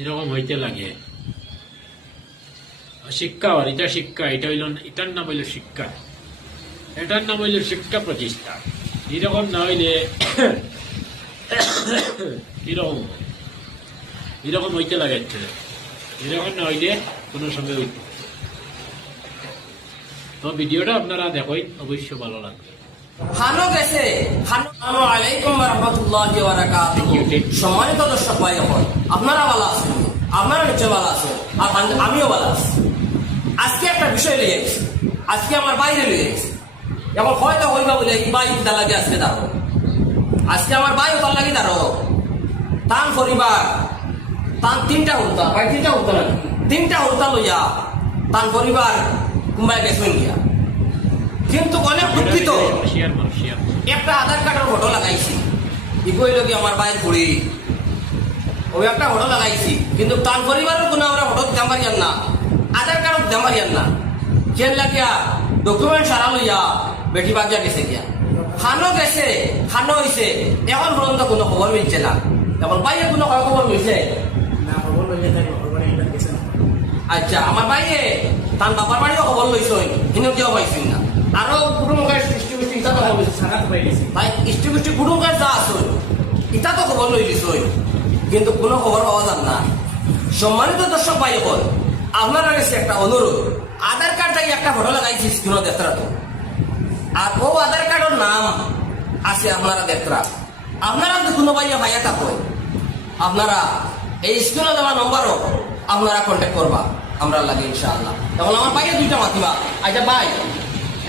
এরকম হইতে লাগে। শিক্ষা আর এটা শিক্ষা, এটা হইল, এটার নাম হইল শিক্ষা, এটার নাম হইল শিক্ষা প্রতিষ্ঠান। এরকম না হইলে এরকম এরকম হইতে লাগে, এরকম না হইলে কোনো সময় হইত। তো ভিডিওটা আপনারা দেখেন, অবশ্য ভালো লাগবে। খানো গেছে। আসসালামু আলাইকুম ওয়া রাহমাতুল্লাহি ওয়া বারাকাতুহু। সম্মানিত দর্শক ভাই বোন, আপনারা ভালো আছেন? আপনারা নিশ্চয় ভালো আছেন, আর আমিও ভালো আছি। আজকে একটা বিষয় নিয়ে এসেছি, আজকে আমার বাইরে নিয়ে এসেছি। এখন হয়তো হইবা বলে এই বাই তার লাগে আজকে দাঁড়ো, আজকে আমার বাই তার লাগে দাঁড়ো। তান পরিবার, তান তিনটা হত্যা, ভাই তিনটা হত্যা লাগে, তিনটা হত্যা লইয়া তান পরিবার কুম্বাই গেছেন গিয়া। কিন্তু অনেক দুঃখিত, একটা আধার কার্ডের ফটো লাগাইছি, ইগোই লগে আমার বাইর করি, ওই একটা ফটো লাগাইছি, কিন্তু তার পরিবারের কোনো আমরা ফটো দিতে পারিয়ান না, আধার কার্ডও দিতে পারিয়ান না। কেন লাগিয়া ডকুমেন্ট সারা লইয়া বেটি বাগিয়া গেছে গিয়া। খানো গেছে, খানো হয়েছে, এখন পর্যন্ত কোনো খবর মিলছে না। এখন বাইরে কোনো খবর মিলছে না, খবর লইলে তাই খবর বাড়ি এটা গেছে না। আচ্ছা, আমার বাইরে তার বাবার বাড়িও খবর লইছ, কিন্তু কেউ পাইছি না। আরো কুটুমকার সৃষ্টি গোষ্ঠী ইটা তো খবর সারা তো পাই গেছে। ভাই, সৃষ্টি গোষ্ঠী কুটুমকার যা আসুন ইটা তো খবর লই দিছ, কিন্তু কোনো খবর পাওয়া যান না। সম্মানিত দর্শক ভাই বোন, আপনারা কাছে একটা অনুরোধ, আধার কার্ডটাই একটা ফটো লাগাইছি স্ক্রিনও দেখরা তো, আর ও আধার কার্ডের নাম আছে আপনারা দেখরা। আপনারা যদি কোনো ভাইয়া ভাইয়া থাকো, আপনারা এই স্ক্রিনে দেওয়া নম্বরও আপনারা কন্ট্যাক্ট করবা আমরা লাগে ইনশাআল্লাহ। এখন আমার ভাইয়া দুইটা মাতিবা। আচ্ছা ভাই,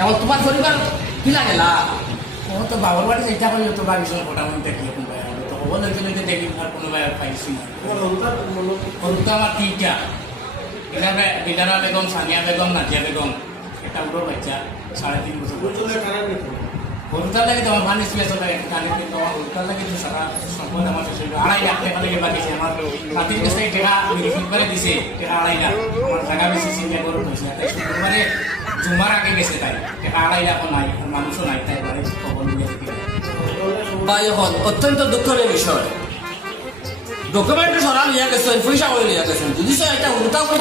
এখন তোমার পরিবার কি লাগে না? ও তো বাবার বাড়ি যেটা করলে তো বাড়ির সঙ্গে মোটামুটি দেখি এখন ভাই, তো খবর লইতে লইতে দেখি আর কোনো ভাই পাইছি না। হরুতা আমার তিনটা, বিদারা বেগম, সানিয়া বেগম, নাজিয়া বেগম, একটা উঠো বাচ্চা 3.5 বছর। হরুতার লাগে তো আমার পানি স্পেশাল লাগে, কিন্তু আমার হরুতার লাগে তো সারা সম্পদ আমার শেষ হইল। 2.5 লাখ টাকা লেগে বাকিছে আমার, পাতির কাছ থেকে টাকা আমি রিফিল করে দিছে, টাকা 2.5 লাখ আমার টাকা বেশি চিন্তা করে হয়েছে। তাই শুক্রবারে জুমার আগে গেছে, তাই টাকা 2.5 লাখও নাই, মানুষও নাই, তাই বাড়ি খবর নিয়ে ভাই এখন অত্যন্ত দুঃখের বিষয়, ডকুমেন্ট সরা লিয়া গেছেন, পয়সা করে লিয়া গেছেন, যদি এটা উল্টা করে